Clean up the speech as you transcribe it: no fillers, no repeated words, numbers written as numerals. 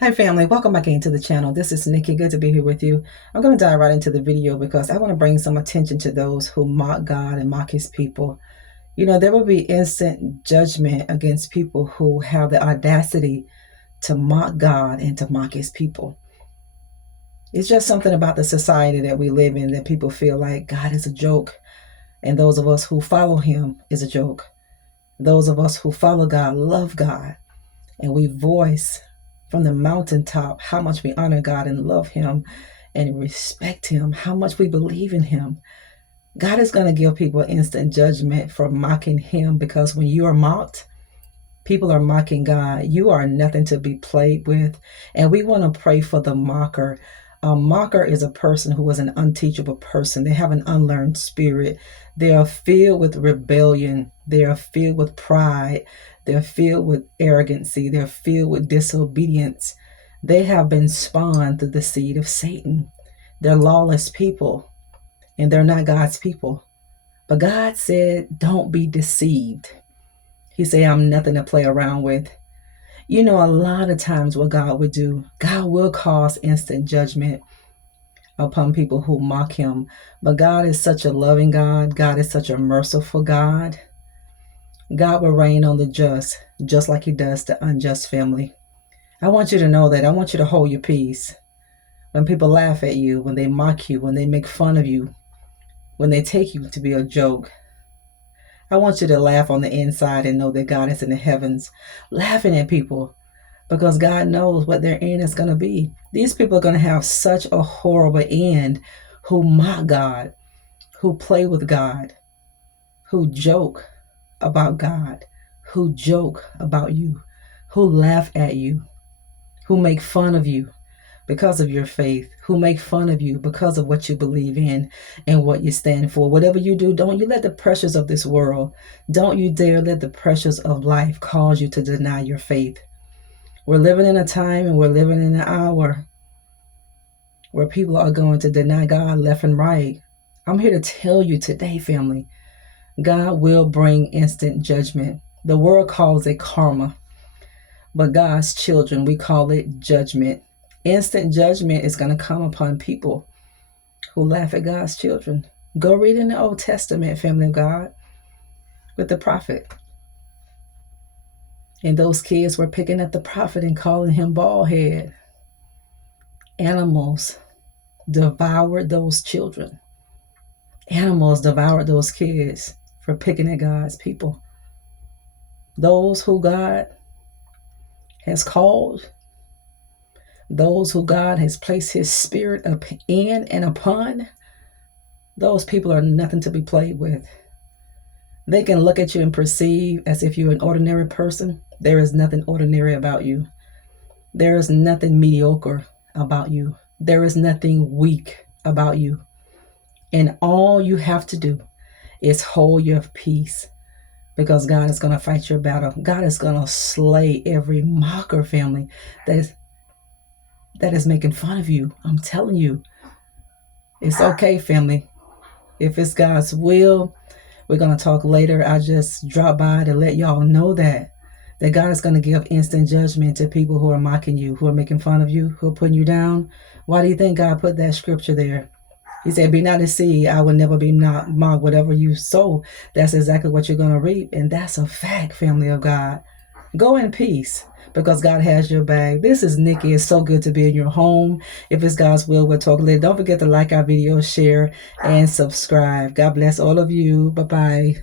Hi family, welcome back into the channel. This is Nikki. Good to be here with you. I'm going to dive right into the video because I want to bring some attention to those who mock God and mock his people. You know, there will be instant judgment against people who have the audacity to mock God and to mock his people. It's just something about the society that we live in that people feel like God is a joke, and those of us who follow him is a joke. Those of us who follow God love God, and we voice from the mountaintop how much we honor God and love him and respect him, how much we believe in him. God is going to give people instant judgment for mocking him, because when you are mocked, people are mocking God. You are nothing to be played with. And we want to pray for the mocker. A mocker is a person who is an unteachable person. They have an unlearned spirit. They are filled with rebellion. They are filled with pride. They're filled with arrogancy. They're filled with disobedience. They have been spawned through the seed of Satan. They're lawless people, and they're not God's people. But God said, don't be deceived. He said, I'm nothing to play around with. You know, a lot of times what God would do, God will cause instant judgment upon people who mock him. But God is such a loving God. God is such a merciful God. God will rain on the just like he does the unjust family. I want you to know that. I want you to hold your peace. When people laugh at you, when they mock you, when they make fun of you, when they take you to be a joke, I want you to laugh on the inside and know that God is in the heavens laughing at people, because God knows what their end is going to be. These people are going to have such a horrible end who mock God, who play with God, who joke about God, who joke about you, who laugh at you, who make fun of you because of your faith, who make fun of you because of what you believe in and what you stand for. Whatever you do, don't you let the pressures of this world, don't you dare let the pressures of life cause you to deny your faith. We're living in a time and we're living in an hour where people are going to deny God left and right. I'm here to tell you today, family, God will bring instant judgment. The world calls it karma, but God's children, we call it judgment. Instant judgment is going to come upon people who laugh at God's children. Go read in the Old Testament, family of God, with the prophet. And those kids were picking at the prophet and calling him bald head. Animals devoured those children. Animals devoured those kids for picking at God's people. Those who God has called, those who God has placed his spirit up in and upon, those people are nothing to be played with. They can look at you and perceive as if you're an ordinary person. There is nothing ordinary about you. There is nothing mediocre about you. There is nothing weak about you. And all you have to do is hold your peace, because God is going to fight your battle. God is going to slay every mocker, family, that is making fun of you. I'm telling you, it's okay, family. If it's God's will, we're going to talk later. I just dropped by to let y'all know that God is going to give instant judgment to people who are mocking you, who are making fun of you, who are putting you down. Why do you think God put that scripture there? He said, be not deceived, I will never be not mocked. Whatever you sow, that's exactly what you're going to reap. And that's a fact, family of God. Go in peace, because God has your back. This is Nikki. It's so good to be in your home. If it's God's will, we'll talk later. Don't forget to like our video, share, and subscribe. God bless all of you. Bye-bye.